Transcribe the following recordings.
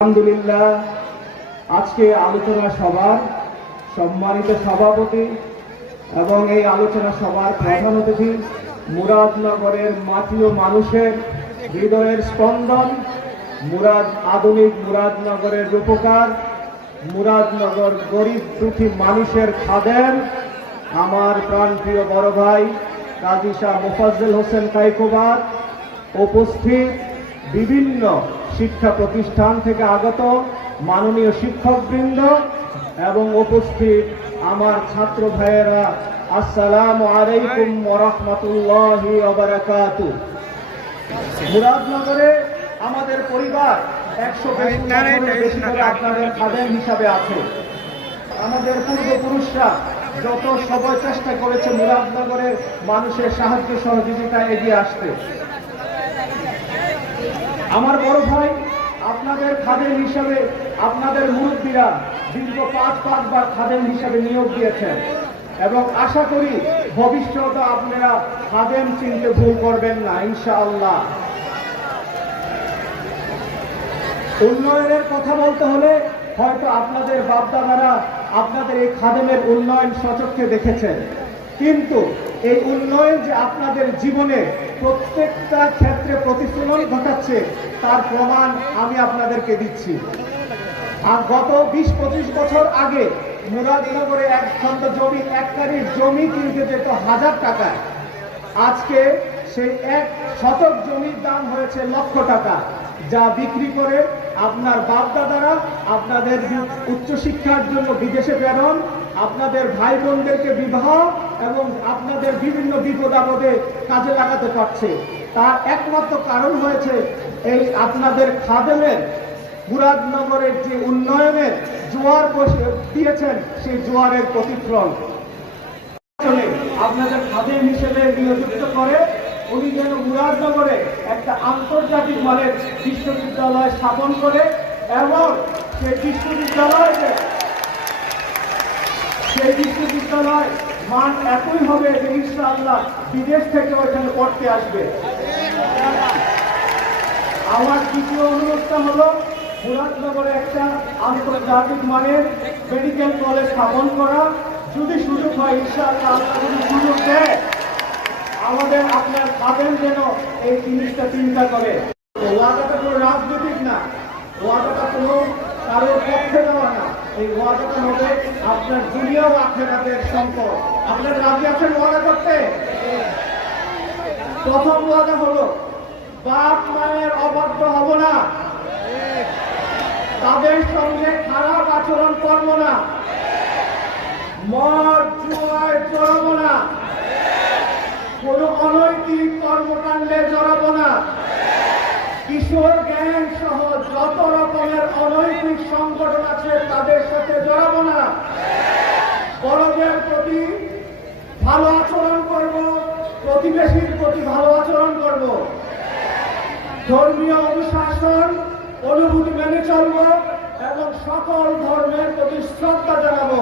আলহামদুলিল্লাহ, আজকে আলোচনা সভার সম্মানিত সভাপতি এবং এই আলোচনা সভার প্রধান অতিথি মুরাদনগরের মাটি ও মানুষের হৃদয়ের স্পন্দন, আধুনিক মুরাদনগরের রূপকার, মুরাদনগর গরিব দুঃখী মানুষের খাদেম, আমার প্রাণপ্রিয় বড় ভাই কাজী শাহ মোফাজ্জল হোসেন কায়কোবাদ, উপস্থিত বিভিন্ন শিক্ষা প্রতিষ্ঠান থেকে আগত মাননীয় শিক্ষকবৃন্দ এবং উপস্থিত আমার ছাত্র ভাইয়েরা, আসসালামু আলাইকুম ওয়া রাহমাতুল্লাহি ওয়া বারাকাতুহু। মুরাদনগরে আমাদের পরিবার 100 বেশি করে আপনাদের খাদেম হিসাবে আছে। আমাদের পূর্বপুরুষরা যত সবাই চেষ্টা করেছে মুরাদনগরের মানুষের সাহায্য সহযোগিতায় এগিয়ে আসতে। আমার বড় ভাই আপনাদের খাদেম হিসাবে, আপনাদের মুরব্বীরা দীর্ঘ 5 বার খাদেম হিসাবে নিয়োগ দিয়েছেন এবং আশা করি ভবিষ্যতে আপনারা খাদেম চিনতে ভুল করবেন না ইনশাআল্লাহ। উন্নয়নের কথা বলতে হলে হয়তো আপনাদের বাপদাদারা আপনাদের এই খাদেমের উন্নয়ন সচক্ষে দেখেছেন, কিন্তু এই উন্নয়ন যে আপনাদের জীবনে প্রত্যেকটা ক্ষেত্রে প্রতিফলন ঘটাচ্ছে তার প্রমাণ আমি আপনাদেরকে দিচ্ছি। আর গত 20-25 বছর আগে মুরাদনগরে এক খণ্ড জমি, এক কারির জমি কিনতে যেত 1000 টাকায়, আজকে সেই 1 শতক জমির দাম হয়েছে লক্ষ টাকা, যা বিক্রি করে আপনার বাপদাদারা আপনাদের উচ্চশিক্ষার জন্য বিদেশে প্রেরণ, আপনাদের ভাই বোনদেরকে বিবাহ এবং আপনাদের বিভিন্ন বিপদ আপদে কাজে লাগাতে পারছে। তার একমাত্র কারণ হয়েছে এই আপনাদের খাদেমের মুরাদনগরের যে উন্নয়নের জোয়ার বসে দিয়েছেন, সেই জোয়ারের প্রতিফলন। আপনাদের খাদেম হিসেবে নিয়োজিত করে উনি যেন মুরাদনগরে একটা আন্তর্জাতিক মানের বিশ্ববিদ্যালয় স্থাপন করে এবং সেই বিশ্ববিদ্যালয় মান এতই হবে যে ইনশাআল্লাহ বিদেশ থেকে ওইখানে পড়তে আসবে। আমার দ্বিতীয় অনুরোধটা হলো মুরাদনগরে একটা আন্তর্জাতিক মানের মেডিকেল কলেজ স্থাপন করা। যদি সুযোগ হয় ইনশাআল্লাহ, আল্লাহ যদি সুযোগ দেয়, আমাদের আপনার খাদেম যেন এই জিনিসটা চিন্তা করে। ওয়াদাটা কোনো রাজনৈতিক না, ওয়াদাটা কোনো কারোর পক্ষে দেওয়া না, এই ওয়াদাটা হবে আপনার দুনিয়া ও আখিরাতের সম্পদ। আপনার রাজি আছেন ওয়াদা করতে? প্রথম ওয়াদা হলো বাপ মায়ের অবাধ্য হব না, তাদের সঙ্গে খারাপ আচরণ করব না, মদ জুয়ায় জড়াবো না, কোন অনৈতিক কর্মকাণ্ডে জড়াবো না, কিশোর গ্যাং সহ যত রকমের অনৈতিক সংগঠন আছে তাদের সাথে জড়াবো না, বড়দের প্রতি ভালো আচরণ করব, প্রতিবেশীর প্রতি ভালো আচরণ করব, ধর্মীয় অনুশাসন অনুভূতি মেনে চলব এবং সকল ধর্মের প্রতি শ্রদ্ধা জানাবো।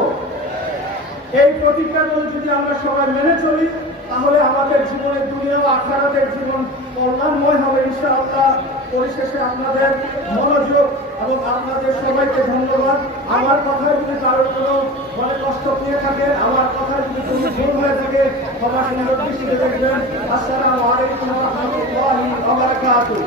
এই প্রতিজ্ঞাগুলো যদি আমরা সবাই মেনে চলি, তাহলে আমাদের জীবনের দুনিয়া ও আখিরাতের জীবন কল্যাণময় হবে ইনশাআল্লাহ। পরিশেষে আপনাদের মনোযোগ এবং আপনাদের সবাইকে ধন্যবাদ। আমার কথায় যদি কারোর কোনো মনে কষ্ট পেয়ে থাকে, আমার কথায় যদি কোনো ভুল হয়ে থাকে, সবাই সুন্দর দৃষ্টিতে দেখবেন। আসসালামু আলাইকুম ওয়া রাহমাতুল্লাহি ওয়া বারাকাতুহু।